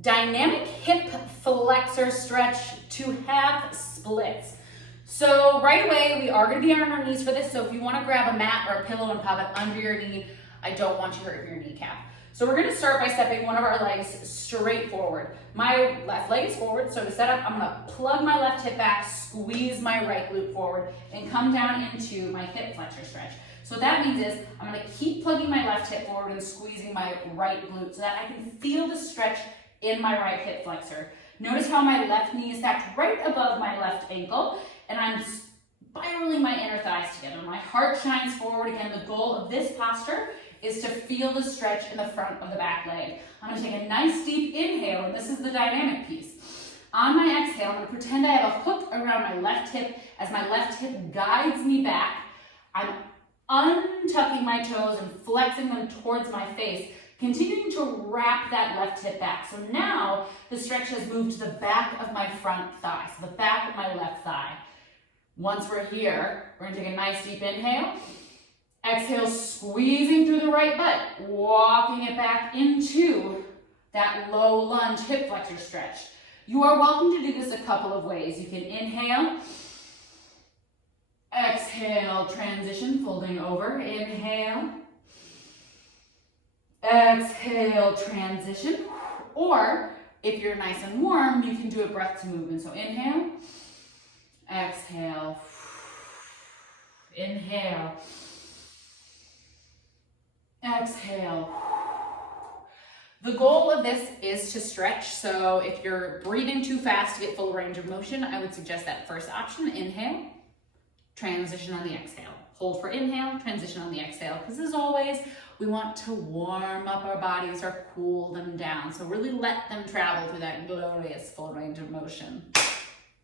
dynamic hip flexor stretch to half splits. So right away, we are gonna be on our knees for this. So if you wanna grab a mat or a pillow and pop it under your knee, I don't want you to hurt your kneecap. So we're gonna start by stepping one of our legs straight forward. My left leg is forward, so to set up, I'm gonna plug my left hip back, squeeze my right glute forward, and come down into my hip flexor stretch. So what that means is I'm gonna keep plugging my left hip forward and squeezing my right glute so that I can feel the stretch in my right hip flexor. Notice how my left knee is stacked right above my left ankle, and I'm spiraling my inner thighs together. My heart shines forward. Again, the goal of this posture is to feel the stretch in the front of the back leg. I'm gonna take a nice deep inhale, and this is the dynamic piece. On my exhale, I'm gonna pretend I have a hook around my left hip as my left hip guides me back. I'm untucking my toes and flexing them towards my face, continuing to wrap that left hip back. So now the stretch has moved to the back of my front thigh, so the back of my left thigh. Once we're here, we're gonna take a nice deep inhale. Exhale, squeezing through the right butt, walking it back into that low lunge hip flexor stretch. You are welcome to do this a couple of ways. You can inhale, exhale, transition, folding over, inhale, exhale, transition, or if you're nice and warm, you can do a breath to movement. So inhale, exhale, inhale, exhale. The goal of this is to stretch, so if you're breathing too fast to get full range of motion, I would suggest that first option, inhale, transition on the exhale. Hold for inhale, transition on the exhale, because as always, we want to warm up our bodies or cool them down, so really let them travel through that glorious full range of motion.